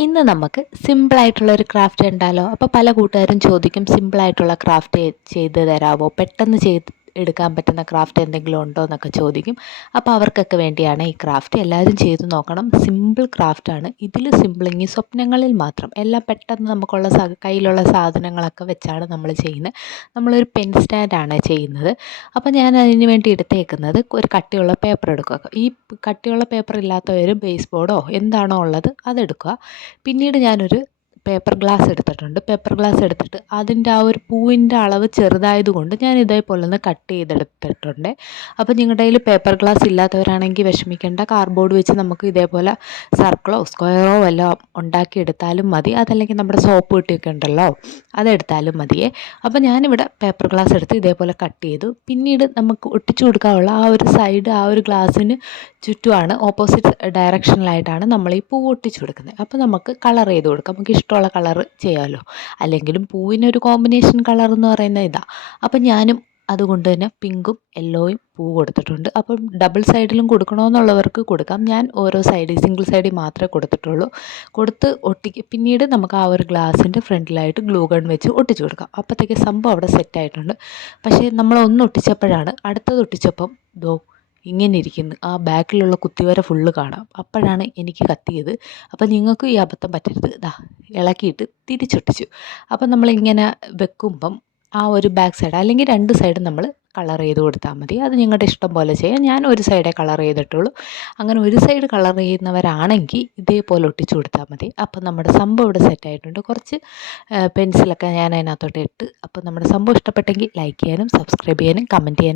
ഇന്ന് നമുക്ക് സിമ്പിളായിട്ടുള്ളൊരു ക്രാഫ്റ്റ് കണ്ടാലോ? അപ്പോൾ പല കൂട്ടുകാരും ചോദിക്കും സിമ്പിളായിട്ടുള്ള ക്രാഫ്റ്റ് ചെയ്ത് തരാമോ? പെട്ടെന്ന് എടുക്കാൻ പറ്റുന്ന ക്രാഫ്റ്റ് എന്തെങ്കിലും ഉണ്ടോ എന്നൊക്കെ ചോദിക്കും. അപ്പോൾ അവർക്കൊക്കെ വേണ്ടിയാണ് ഈ ക്രാഫ്റ്റ്. എല്ലാവരും ചെയ്ത് നോക്കണം. സിമ്പിൾ ക്രാഫ്റ്റാണ്. ഇതിൽ സിമ്പിൾ സ്വപ്നങ്ങളിൽ മാത്രം എല്ലാം പെട്ടെന്ന് നമുക്കുള്ള കയ്യിലുള്ള സാധനങ്ങളൊക്കെ വെച്ചാണ് നമ്മൾ ചെയ്യുന്നത്. നമ്മളൊരു പെൻ സ്റ്റാൻഡാണ് ചെയ്യുന്നത്. അപ്പോൾ ഞാൻ അതിന് വേണ്ടി എടുത്തേക്കുന്നത് ഒരു കട്ടിയുള്ള പേപ്പർ എടുക്കുക. ഈ കട്ടിയുള്ള പേപ്പർ ഇല്ലാത്തവർ ബേസ് ബോർഡോ എന്താണോ ഉള്ളത് അതെടുക്കുക. പിന്നീട് ഞാനൊരു പേപ്പർ ഗ്ലാസ് എടുത്തിട്ടുണ്ട്. പേപ്പർ ഗ്ലാസ് എടുത്തിട്ട് അതിൻ്റെ ആ ഒരു പൂവിൻ്റെ അളവ് ചെറുതായതുകൊണ്ട് ഞാൻ ഇതേപോലെ ഒന്ന് കട്ട് ചെയ്തെടുത്തിട്ടുണ്ട്. അപ്പോൾ നിങ്ങളുടെ കയ്യിൽ പേപ്പർ ഗ്ലാസ് ഇല്ലാത്തവരാണെങ്കിൽ വിഷമിക്കേണ്ട. കാർഡ്ബോർഡ് വെച്ച് നമുക്ക് ഇതേപോലെ സർക്കിളോ സ്ക്വയറോ വല്ലതും ഉണ്ടാക്കിയെടുത്താലും മതി. അതല്ലെങ്കിൽ നമ്മുടെ സോപ്പ് പെട്ടിയൊക്കെ ഉണ്ടല്ലോ, അതെടുത്താലും മതിയേ. അപ്പോൾ ഞാനിവിടെ പേപ്പർ ഗ്ലാസ് എടുത്ത് ഇതേപോലെ കട്ട് ചെയ്തു. പിന്നീട് നമുക്ക് ഒട്ടിച്ചു കൊടുക്കാനുള്ള ആ ഒരു സൈഡ് ആ ഒരു ഗ്ലാസ്സിന് ചുറ്റുമാണ് ഓപ്പോസിറ്റ് ഡയറക്ഷനിലായിട്ടാണ് നമ്മൾ ഈ പൂ ഒട്ടിച്ചു കൊടുക്കുന്നത്. അപ്പോൾ നമുക്ക് കളർ ചെയ്ത് കൊടുക്കാം. നമുക്ക് ഇഷ്ടമുള്ള കളർ ചെയ്യാമല്ലോ. അല്ലെങ്കിലും പൂവിനൊരു കോമ്പിനേഷൻ കളർ എന്ന് പറയുന്നത് ഇതാ. അപ്പം ഞാനും അതുകൊണ്ട് തന്നെ പിങ്കും യെല്ലോയും പൂ കൊടുത്തിട്ടുണ്ട്. അപ്പം ഡബിൾ സൈഡിലും കൊടുക്കണമെന്നുള്ളവർക്ക് കൊടുക്കാം. ഞാൻ ഓരോ സൈഡിൽ സിംഗിൾ സൈഡിൽ മാത്രമേ കൊടുത്തിട്ടുള്ളൂ. കൊടുത്ത് പിന്നീട് നമുക്ക് ആ ഒരു ഗ്ലാസിൻ്റെ ഫ്രണ്ടിലായിട്ട് ഗ്ലൂ ഗൺ വെച്ച് ഒട്ടിച്ചു കൊടുക്കാം. അപ്പോഴത്തേക്ക് സംഭവം അവിടെ സെറ്റായിട്ടുണ്ട്. പക്ഷേ നമ്മൾ ഒന്ന് ഒട്ടിച്ചപ്പോഴാണ് അടുത്തത് ഒട്ടിച്ചപ്പം ഇങ്ങനെ ഇരിക്കുന്നു. ആ ബാക്കിലുള്ള കുത്തിവര ഫുള്ള് കാണാം. അപ്പോഴാണ് എനിക്ക് കത്തിയത്. അപ്പോൾ നിങ്ങൾക്കും ഈ അബദ്ധം പറ്റരുത്. ഇളക്കിയിട്ട് തിരിച്ചൊട്ടിച്ചു. അപ്പം നമ്മളിങ്ങനെ വെക്കുമ്പം ആ ഒരു ബാക്ക് സൈഡ് അല്ലെങ്കിൽ രണ്ട് സൈഡും നമ്മൾ കളർ ചെയ്ത് കൊടുത്താൽ മതി. അത് നിങ്ങളുടെ ഇഷ്ടം പോലെ ചെയ്യാം. ഞാൻ ഒരു സൈഡേ കളർ ചെയ്തിട്ടുള്ളൂ. അങ്ങനെ ഒരു സൈഡ് കളർ ചെയ്യുന്നവരാണെങ്കിൽ ഇതേപോലെ ഒട്ടിച്ചു കൊടുത്താൽ മതി. അപ്പം നമ്മുടെ സംഭവം ഇവിടെ സെറ്റായിട്ടുണ്ട്. കുറച്ച് പെൻസിലൊക്കെ ഞാൻ അതിനകത്തോട്ട് ഇട്ട്. അപ്പം നമ്മുടെ സംഭവം ഇഷ്ടപ്പെട്ടെങ്കിൽ ലൈക്ക് ചെയ്യാനും സബ്സ്ക്രൈബ് ചെയ്യാനും കമൻറ്റ് ചെയ്യാനും